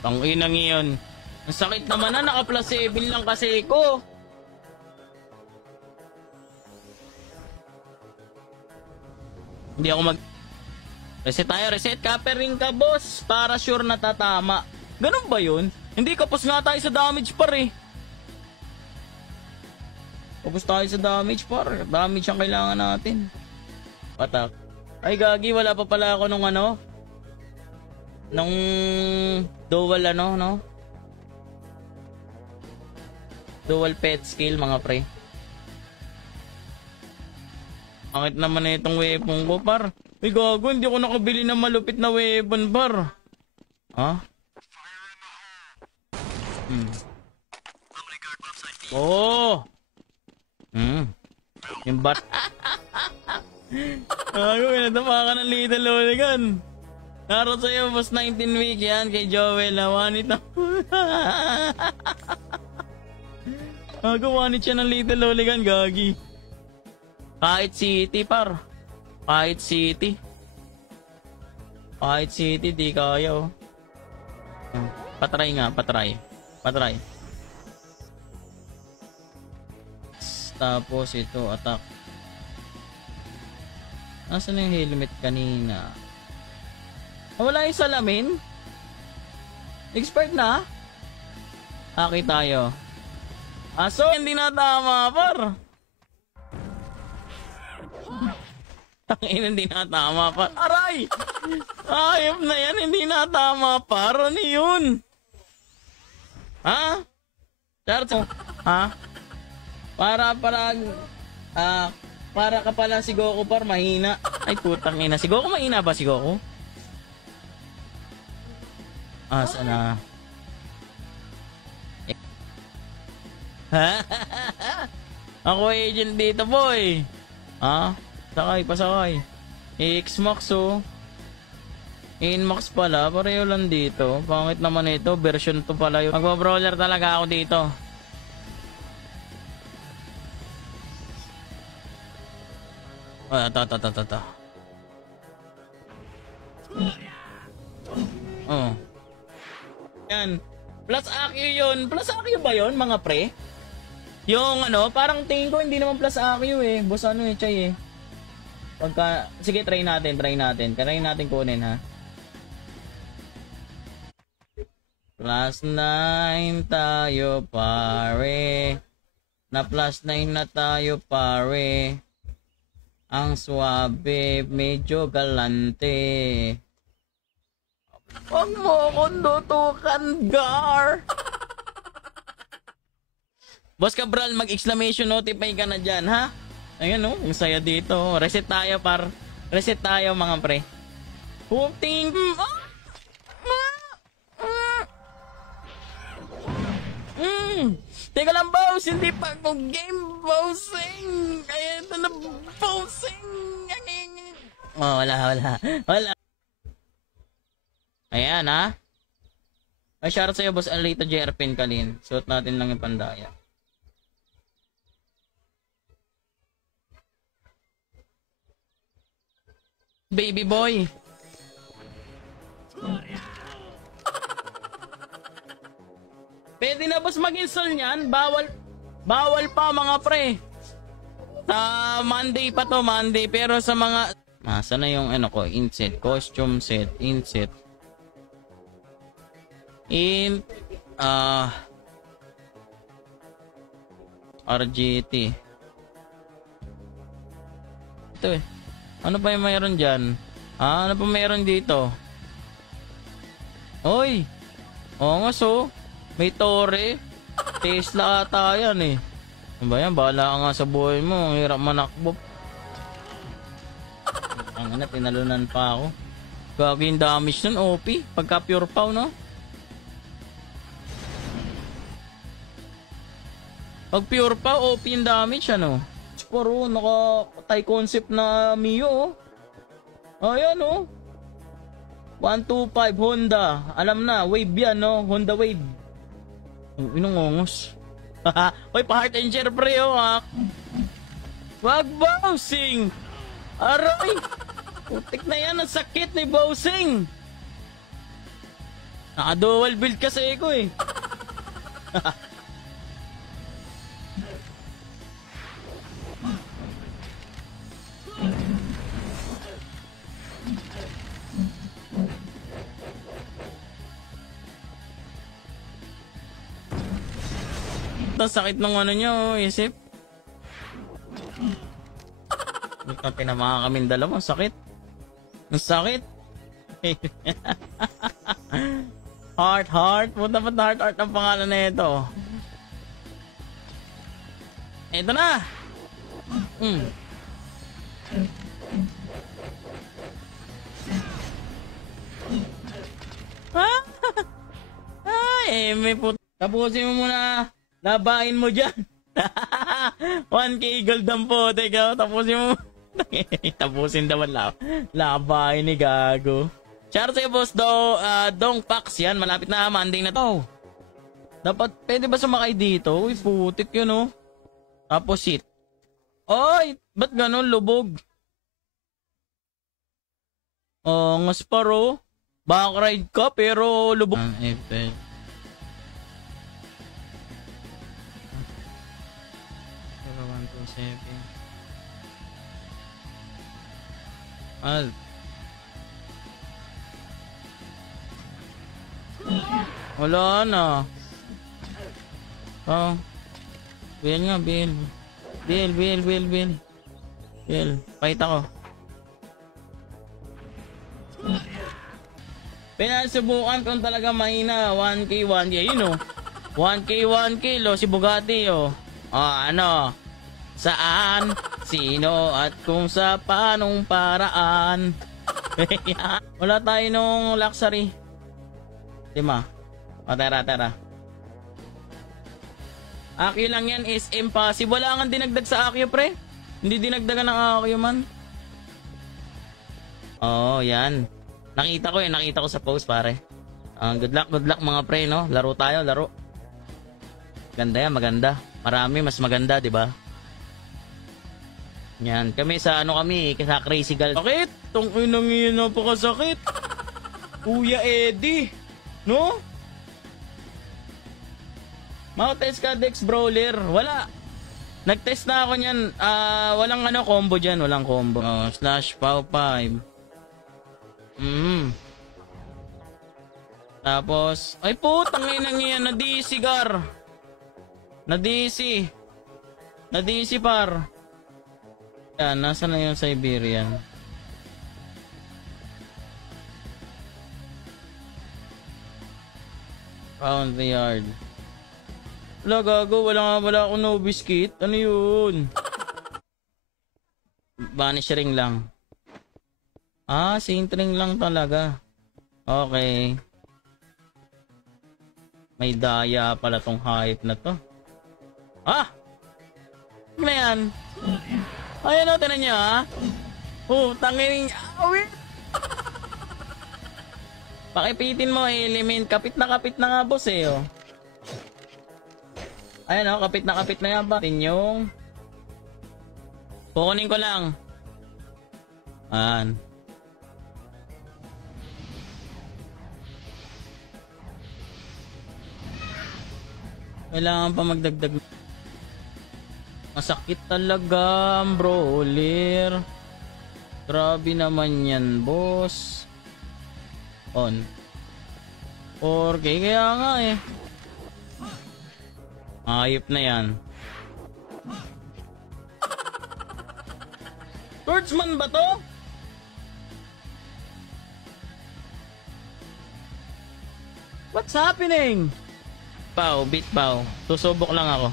Tanginang iyon. Ang sakit naman na, naka plus 7 lang kasi ko. Hindi ako mag... Reset tayo, reset. Capering ka, boss. Para sure na tatama. Ganun ba yun? Hindi, kapos nga tayo sa damage par eh. Kapos tayo sa damage par. Damage ang kailangan natin. Patak. Ay, gagi. Wala pa pala ako nung ano. Nung dual ano, no? Dual pet skill, mga pre. Angit naman na itong weapon ko, par. Uy, gago, hindi ako nakabili ng malupit na weapon, par. Ha? Oh! Yung bat. Gago, pinatapa ka ng Little Hooligan. Narot sa'yo, boss 19 week yan kay Joel. Wanit na. Gago, wanit siya ng Little Hooligan, gagi. Kahit city, par. Kahit city. Kahit city, di kaya, oh. Patry nga, patry. Patry. Tapos ito, attack. Nasaan na yung helmet kanina? Wala yung salamin? Expert na? Haki tayo. So, hindi na tama, par. Tangin, hindi na tama, par. Aray! Ayop na yan, hindi na tama, par. Ano yun? Ha? Charto? Ha? Para ka pala si Goku, par, mahina. Ay, putang ina. Si Goku, mahina ba si Goku? Sana. Ako agent dito, boy. Ha? Sakay, pasakay. X-Max, oh. In-Max pala, pareho lang dito. Pangit naman ito, version 2 pala yun. Magpa-brawler talaga ako dito. Ito. Oh. Yan. Plus AQ yun. Plus AQ ba yun, mga pre? Yung ano, parang tingin ko hindi naman plus AQ eh. Boss ano eh, Chay eh. Pagka, sige, try natin. Try natin kunin, ha. Plus 9 tayo, pare. Na plus 9 na tayo, pare. Ang suabe, medyo galante. Huwag mo akong tutukan, Gar! Boss Cabral, mag-exclamation notify ka na dyan, ha? Ayan, oh, ang saya dito. Reset tayo, par. Reset tayo, mga pre. Hupting! Teka lang, boss. Hindi pa ako game bossing. Kaya ito na bossing. Oh, wala. Ayan, ha? Ay, shoutout sa'yo, boss Alito Jerpin Kalin. Suot natin lang yung pandaya. Baby boy. Pwede na, boss, mag-install niyan. Bawal pa, mga pre. Monday pa to, Monday. Pero sa mga... Masa na yung ano ko, inset, costume set, inset. RGT. Ito eh. Ano pa yung mayroon dyan? Ano pa mayroon dito? Oy! Oo nga, so. May Torre. Tesla ata yan eh. Ano ba yan? Bahala ka nga sa buhay mo. Ang hirap manakbo. Ang ina, tinalunan pa ako. Gagawin damage nun, OP. Pagka pure pow, no? Pag pure pow, OP yung damage, ano? Paro, naka-tie concept na Mio, oh. Ayan, oh. 125 Honda. Alam na, wave yan, no? Honda wave. Inungongos. Uy, pa-heart and pre, oh, ha? Wag bouncing! Aray! Putik na yan, ang sakit ni bouncing! Naka-dual build kasi ko eh. Ang sakit ng ano nyo, isip. Hindi ka pinamaka kaming dalawa, sakit. Ang sakit. Heart. Punta pa heart ang pangalan na ito. Ito na. Ay, may puto. Tapusin mo muna. Labain mo dyan. 1K gold ang puti ka. Tapusin mo. Tapusin daw ang labain ni Gago. Shout sa'yo boss Dong Pax yan. Malapit na Monday na to. Dapat, pwede ba sumakay dito? Uy, putik yun oh. Tapos shit. Oy, ba't ganun lubog? Oh, ngasparo. Backride ka pero lubog. April. Al. Wala na. Oh. Bill nga, Bill. Bill. Fight ako. Pinasubukan kung talaga mahina. 1K. Yun o. 1K lo. Si Bugatti o. Ano? Saan? Sino? At kung sa panong paraan? Wala tayo nung luxury. Lima. O, tara. Akyo lang yan is impossible. Wala kang dinagdag sa Akyo, pre. Hindi dinagdagan ng Akyo, man. Oo, yan. Nakita ko sa post, pare. Good luck mga pre, no? Laro tayo. Ganda yan, maganda. Marami, mas maganda, di ba? Yan, kami sa sa Crazy Gal. Sakit! Tong inang yun, napakasakit. Kuya Eddie. No? Mau-test ka Dex Brawler. Wala. Nag-test na ako niyan. Walang combo dyan. Walang combo. Slash Pow 5. Tapos, ay putang inang yan. Na-DC gar. Na-DC par. Yan, nasa na yung Siberian? Pound the yard. Wala gago, wala akong no biscuit. Ano yun? Vanish ring lang. Saint ring lang talaga. Okay. May daya pala tong hype na to. Ano yan? Ayan o, tinan nyo ha. Tangin. Pakipitin mo element. Kapit na nga boss eh oh. Ayan o, kapit na yan ba? Tinyong. Kukunin ko lang. Ayan. Kailangan pa magdagdag. Masakit talaga ang brawler. Grabe naman yan, boss. On. 4K kaya nga eh. Ayop na yan. Swordsman ba to? What's happening? Beat Pau. Susubok lang ako.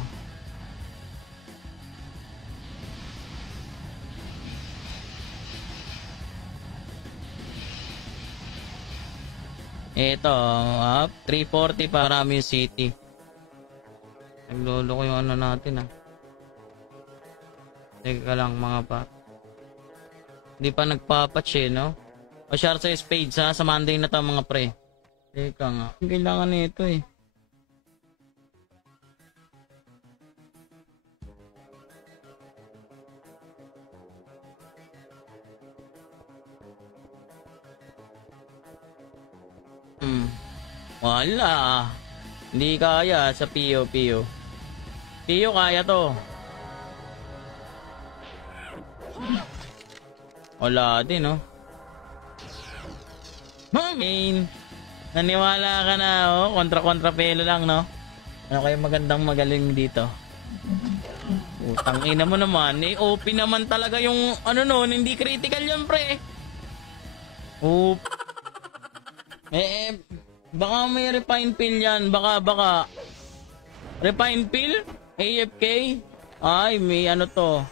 Ito, 340 para Rami City. Naglolo ko yung natin Teka lang mga pa. Hindi pa nagpapatch no? O share sa spades sa Monday na to mga pre. Teka nga. Kailangan nito Wala. Hindi kaya sa Pio. Pio kaya to. Wala din, no? Main. Naniwala ka na, oh. Kontra pelo lang, no? Ano kayo magandang magaling dito? Utang ina mo naman. Eh, OP naman talaga yung, ano nun, hindi critical yan, pre. Baka may refine pill yan. Baka. Refine pill? AFK? Ay, may ano to.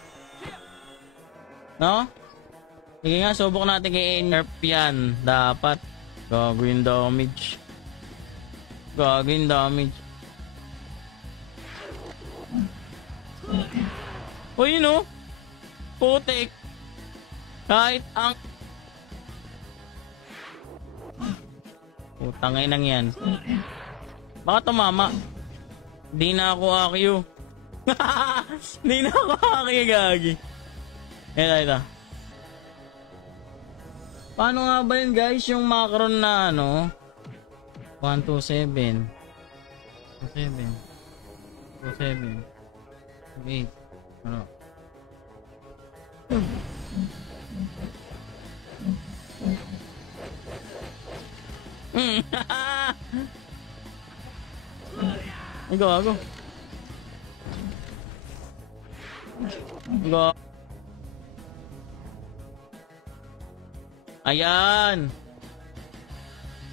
No? Sige nga, subok natin kay Nerf yan. Dapat. Gagawin damage. O yun o. Putik. Kahit ang... Utangay nang yan. Baka tumama. Di na ako akyo. Di na ako akyo, gagi. Ito. Paano nga ba yun, guys? Yung macron na ano? 127 27 wait. Ano? Go. Ayan.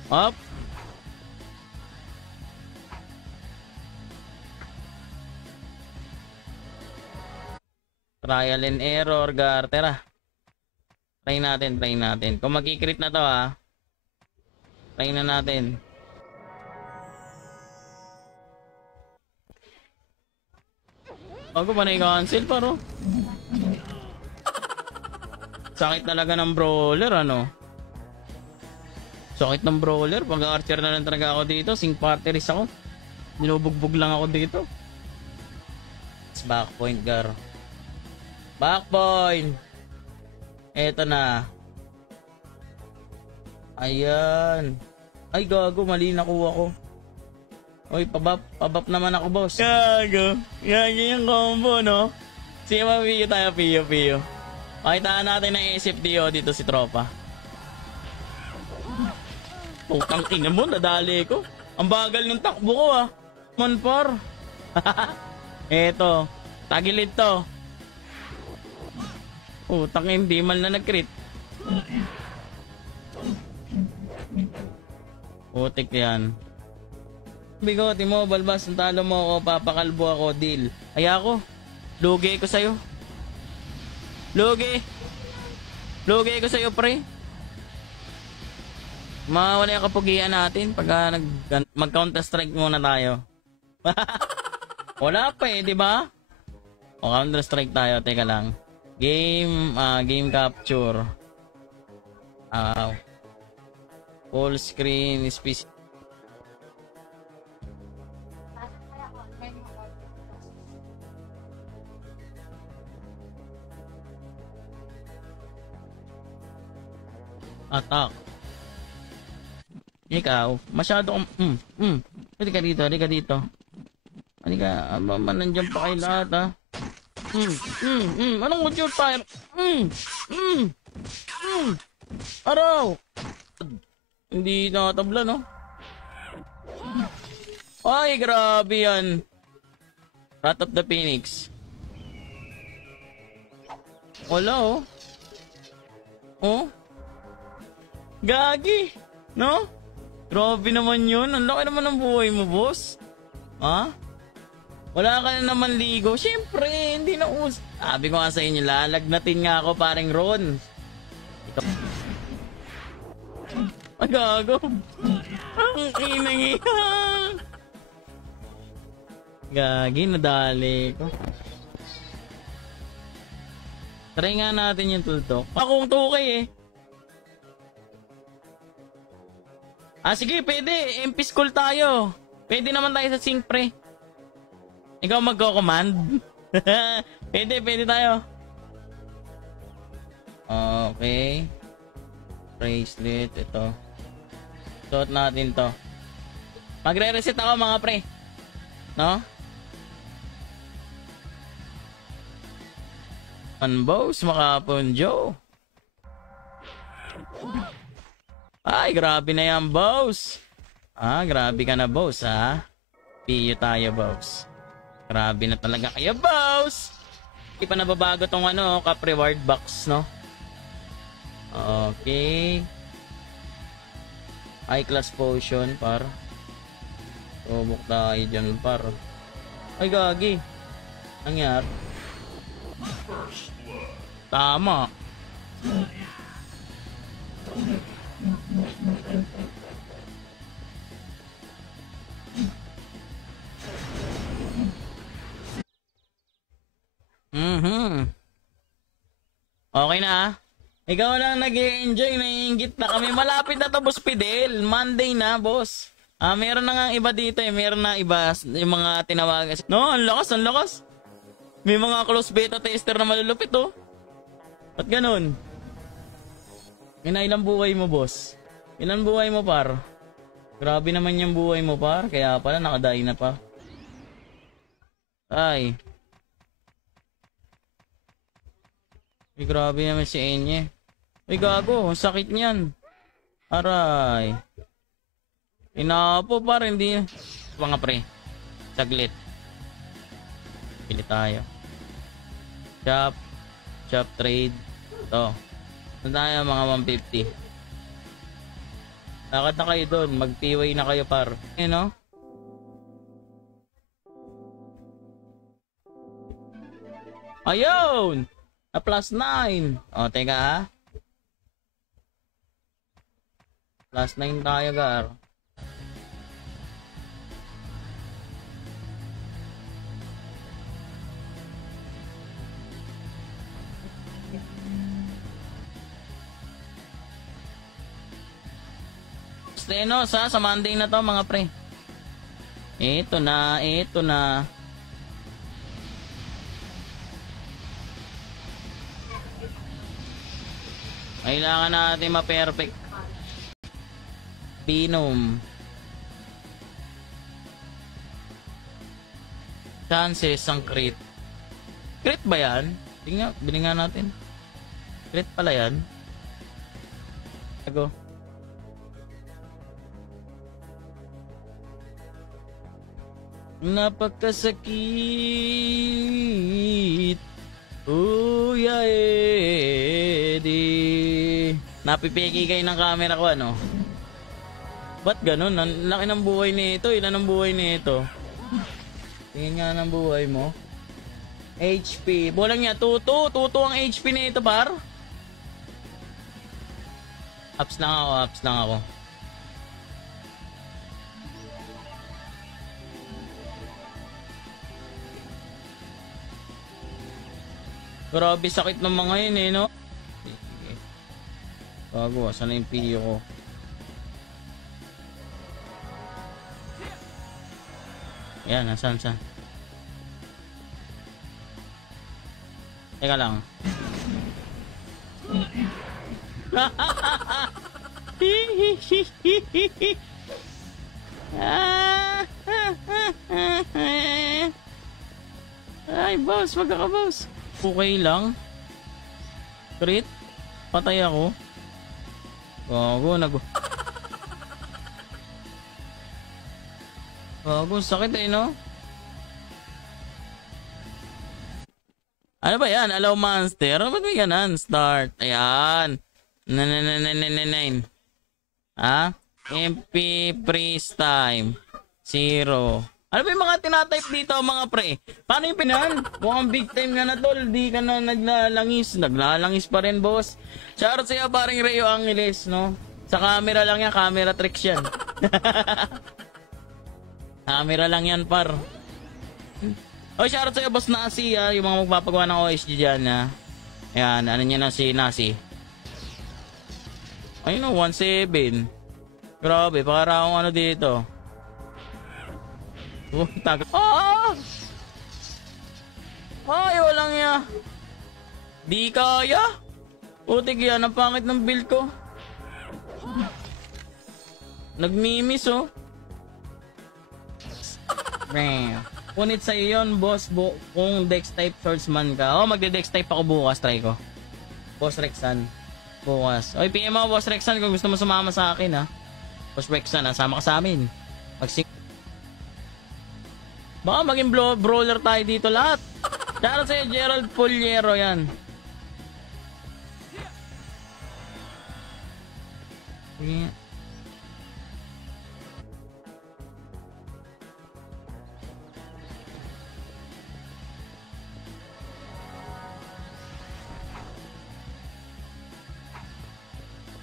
Up. Trial and error, gar. Tara. Try natin. Kung mag-i-crit na to, ha. Try na natin. Bago pa na-cancel, paro. Sakit talaga ng brawler, ano? Sakit ng brawler. Pag-archer na lang talaga ako dito. Sync parteries ako. Ninubugbog lang ako dito. It's backpoint, gar. Backpoint! Eto na. Ayan. Ay, gago. Mali nakuha ko. Oy, pabap naman ako, boss. Gago. Yung combo, no? Sige, mapipigil tayo, Pio. Pakitaan natin ng SFDO dito si tropa. Putang ina mo, nadali ko. Ang bagal ng takbo ko, ah. Manpar. Eto. Tagilid to. Putang, hindi man na nag-crit. Putik yan. Bigote mo, balbas. Ang talo mo ako, papakalbo ako, deal. Ay ako. Lugi ko sa'yo. Lugi ko sa'yo, pre. Mawala yung kapugian natin pag mag-counter strike muna tayo. Wala pa eh, di ba? O, counter strike tayo. Teka lang. Game capture. Full screen space. Attack. Ikaw, masyado kang... Halika dito. Halika, nandiyan pa kayo lahat, ha? Anong would your fire? Araw! Hindi nakatabla, no? Ay, grabe yan. Wrath of the Phoenix. Wala, oh. Oh? Gagi, no? Grabe naman yun. Ang laki naman ng buhay mo, boss. Ha? Wala ka na naman ligo. Siyempre, hindi na sabi ko nga sa inyo, lalagnatin nga ako paring Ron. Ikaw. Ay, gago. Ang inang iyan. Gagi, nadali ko. Try nga natin yung tultok. Akong tukay eh. Sige, pwede. MP school tayo. Pwede naman tayo sa sync, pre. Ikaw mag-command. Pwede tayo. Okay. Bracelet, ito. Suot natin to. Magre-reset ako mga pre. No? Boss, makapon Joe. Ay, grabe na yan, boss. Grabe ka na, boss, ha? Piyo tayo, boss. Grabe na talaga kayo, boss. Hindi pa nababago tong cup reward box, no? Okay. High class potion, par. Tubok tayo dyan, par. Ay, gagi. Nangyari. Tama. Okay na. Ikaw lang nag-i-enjoy, naiingit na kami. Malapit na to, Boss Fidel. Monday na, boss. Meron na nga iba dito eh. Meron na iba yung mga tinawagan. No, ang lakas, ang lakas. May mga close beta tester na malulupit oh. Ba't ganun? Ilang buhay mo, boss? Ilan buhay mo, par? Grabe naman yung buhay mo, par. Kaya pala nakadaay na pa. Ay. Ay, grabe naman si Enye. Ay, gago. Ang sakit niyan. Aray. Inapo, par. Hindi. Mga pre. Saglit. Pili tayo. Shop. Shop trade. Ito. Saan tayo mga 150? Lakad na kayo doon. Mag-PY na kayo, par. No? Ayun! Na plus 9. O, teka ha. Plus 9 tayo, gar. Steno sa Monday na to mga pre. Ito na, ito na. Kailangan natin ma-perfect. Binom. Chances ang crit. Crit ba yan? Bilingan natin. Crit pala yan. Go. Napakasakit. Uya edi. Napipiki kayo ng camera ko ano? Ba't ganun? Ang laki ng buhay nito. Ilan ang buhay nito? Tingin nga ng buhay mo. HP. Bulang niya. Tuto ang HP nito par. Ups lang ako. Grabe sakit ng mga yun eh, no? Sige. Bago, saan na yung PO ko? Yan, saan? Teka lang. Ay, boss, magkaka-boss. Okay lang. Crit. Patay ako. Gago, Gago, sakit eh, no? Ano ba yan? Allow monster? Ano ba't may ganan? Start. Ayan. 9. Ha? MP freeze time. 0. Ano ba yung mga tinatype dito mga pre? Paano yung pinan? Mukhang big time nga na tol. Di ka na naglalangis. Naglalangis pa rin boss. Shoutout sa'yo paring Reo Angeles no? Sa camera lang yan. Camera tricks yan. Camera lang yan par. Oh, shoutout sa'yo boss Nasi ha. Yung mga magpapagawa ng OSG dyan ha. Ayan. Ano niya na si Nasi? Ayun o. 1.7. Grabe. Para akong ano dito. Ay, walang ya. Di kaya. Putik yan, ang pangit ng build ko. Nagmimis oh. Punit sa'yo yun, boss. Kung Dex type swordsman ka. Oh, magde-Dex type ako bukas. Try ko. Boss Rexan. Bukas. Oy, PM mo, Boss Rexan, kung gusto mo sumama sa akin, ha. Boss Rexan, ha. Sama ka sa amin. Baka maging brawler tayo dito lahat. Shoutout sa'yo, Gerald Puliero, yan. Yeah.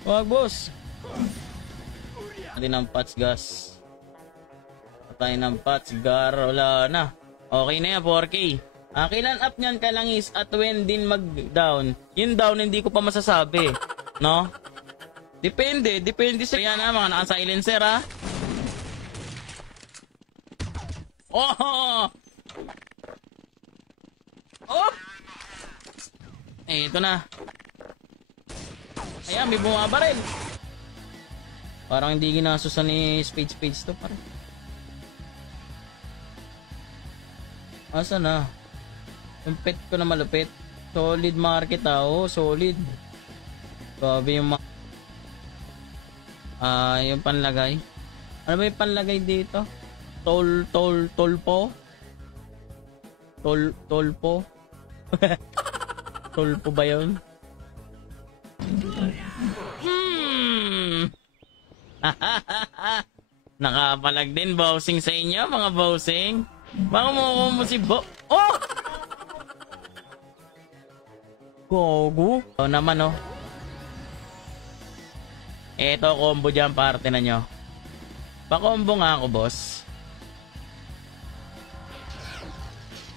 Wag, boss. Pati ng Pats gas. Patay ng Pats gar. Wala na. Okay na yan, 4K. Kailan up niyan kalangis at when din mag-down? Yung down hindi ko pa masasabi. No? Depende sa yan, ha, mga naka-silencer, ha. Oh! Oh! Eh, ito na. Ayan, may bumaba rin. Parang hindi ginasusan ni Spades to, parang. Asa na? Yung pet ko na malupit. Solid market, oh, solid. Grabe yung yung panlagay. Ano ba yung panlagay dito? Tolpo? Tolpo? Tolpo ba yun? Nakapalag din bowsing sa inyo, mga bowsing. Baka mo si Oh! Gogo. Oh naman, oh. Eto, combo dyan, parte na nyo. Pa-combo nga ako, boss.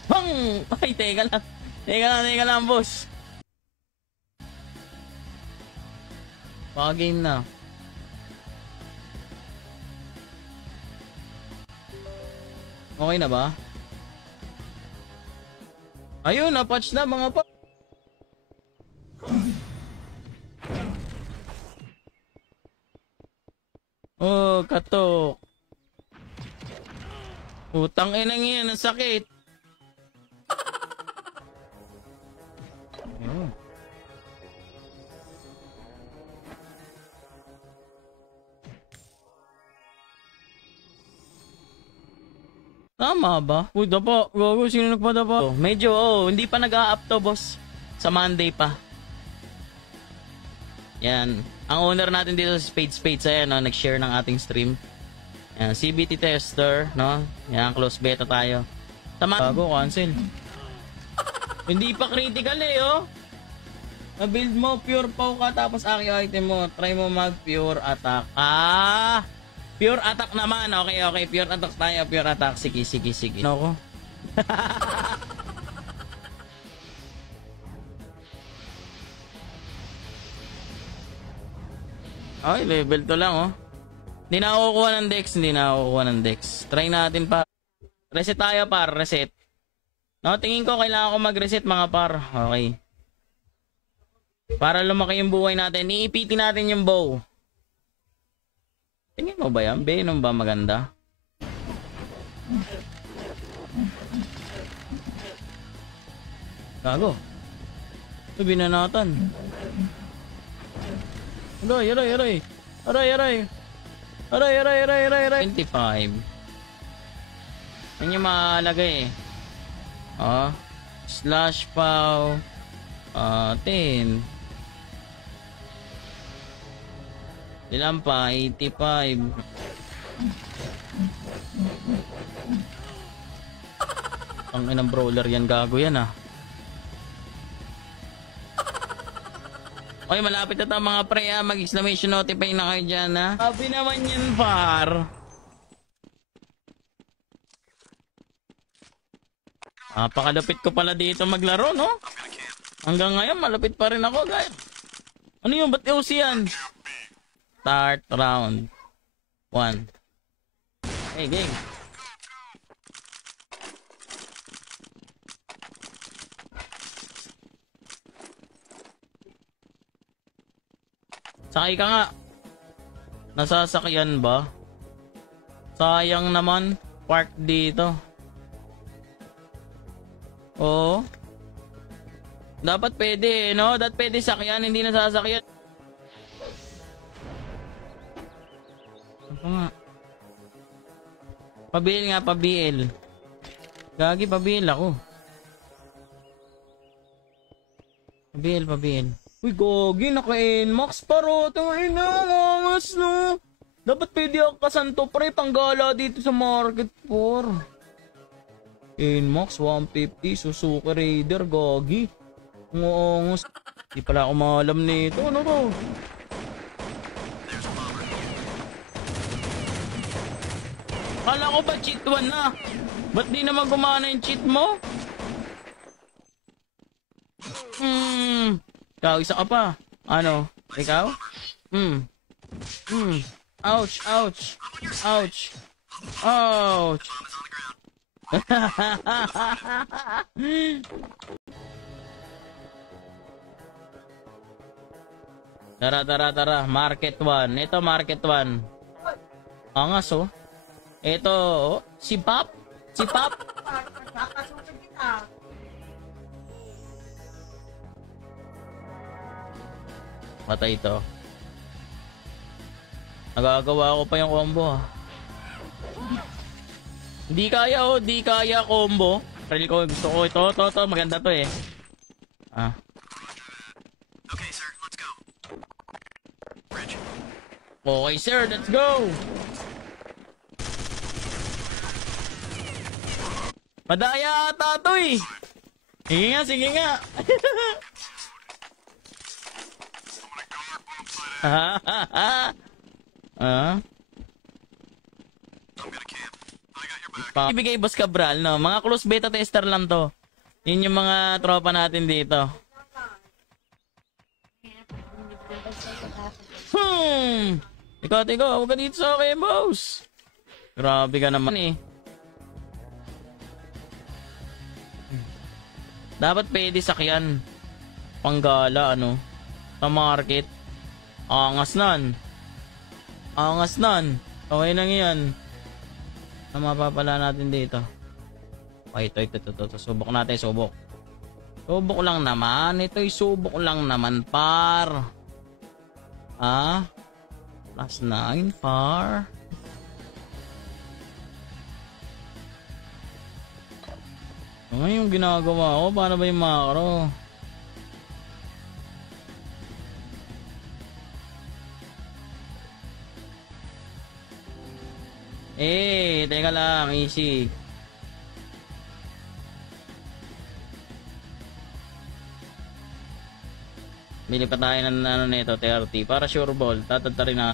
Bang! Ay, teka lang, boss. Baka game na. Okay na ba? Ayun, na-patch na mga pa. Oh, katok. Utang inang yan, ang sakit. Oh. Tama ba? Uy, dapa. Gago, sino nagpadapa? Oh, medyo, hindi pa nag-a-up to, boss. Sa Monday pa. Yan. Ang owner natin dito sa Spades, ayan, no, nag-share ng ating stream. Yan, CBT tester, no? Yan, close beta tayo. Tama. Bago, cancel. Hindi pa critical oh. Na-build mo, pure pow ka, tapos aki item mo. Try mo mag-pure attack. Pure attack naman. Okay. Pure attack tayo. Pure attack. Sige. No ko. Ay, level to lang, oh. Hindi na ako kukuha ng dex. Try natin pa. Reset tayo, par. Reset. No, tingin ko kailangan ko mag-reset, mga par. Okay. Para lumaki yung buhay natin. Iipitin natin yung bow. Tingin mo ba yan? Venom ba maganda? Gago. Ito binanatan. Aray. 25. Yan yung mahalagay slash pow 10. Ilan pa? 85. Ang inang brawler yan, gago yan Okay, malapit na tayo mga pre mag-exclamation notify na kayo dyan Sabi naman yan, par. Pakalapit ko pala dito maglaro, no? Hanggang ngayon, malapit pa rin ako, guys. Ano yung ba't OC yan? Start round 1. Hey, gang. Sakay ka nga. Nasasakyan ba? Sayang naman. park dito. Oo. Dapat pwede, no? Dapat pwede sakyan, hindi nasasakyan. Ano nga? Pabil nga, pabil. Gagi, pabil ako. Pabil. Uy, gagi, naka-NMAX paro. Tangin na, angas no. Dapat pwede ako kasanto pre, panggala dito sa market for. NMAX 150, Suzuki Raider, gagi. Ngongos. Di pala ako maalam nito. Ano to? Kala ko ba cheat 1 na? Ba't di naman gumana yung cheat mo? Ikaw, isa ka pa. Ano? Ikaw? Ouch. Tara. Market 1. Ito, market 1. Angas, oh. Ito, oh. Si Pop. Patay ito. Nagagawa ko pa yung combo, ah. Di kaya combo. Sarili ko, gusto ko ito. Maganda to, eh. Okay, sir, let's go. Bridge. Okay, sir, let's go. Madaya ata to, eh. Sige nga. I'm gonna camp. I got your back. Ibigay Boss Cabral, no? Mga close beta tester lang to. Yun yung mga tropa natin dito. Ikaw, huwag ka dito sa akin, boss. Grabe ka naman, eh. Dapat pwede sakyan. Panggala, ano? Sa market. Angas nan. Okay lang yan. Ang mapapala natin dito. Okay, ito. Subok natin, subok. Subok lang naman. Ito'y subok lang naman, par. +9, par. Ano yung ginagawa ko? Paano ba yung macro? Teka lang, easy. Bili pa tayo ng ano nito, 30. Para sure ball, tatadta rin na.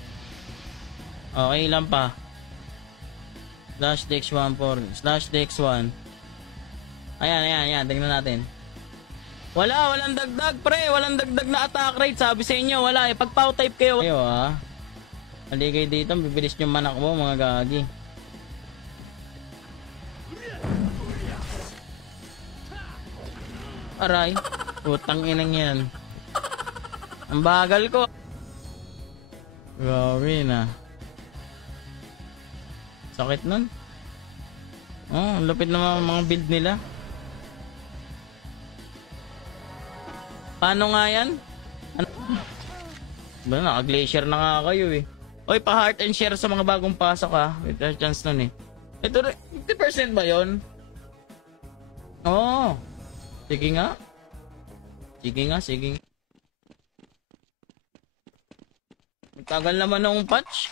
Okay lang pa. /dex1. Ayan, tingnan natin. Walang dagdag, pre. Walang dagdag na attack rate. Sabi sa inyo, wala eh. Pag pow type kayo. Ayo, mali kayo dito, bibilis yung manak mo, mga gagi. Aray, utang inang yan. Ang bagal ko. Grabe na. Sakit nun. Oh, lupit na mga build nila. Paano nga yan? Ba, naka-glacier na nga kayo eh. Oy, pa-heart and share sa mga bagong pasok ha. With a chance nun eh. Ito, 50% ba yun? Oo. Sige nga. Tagal naman ng patch.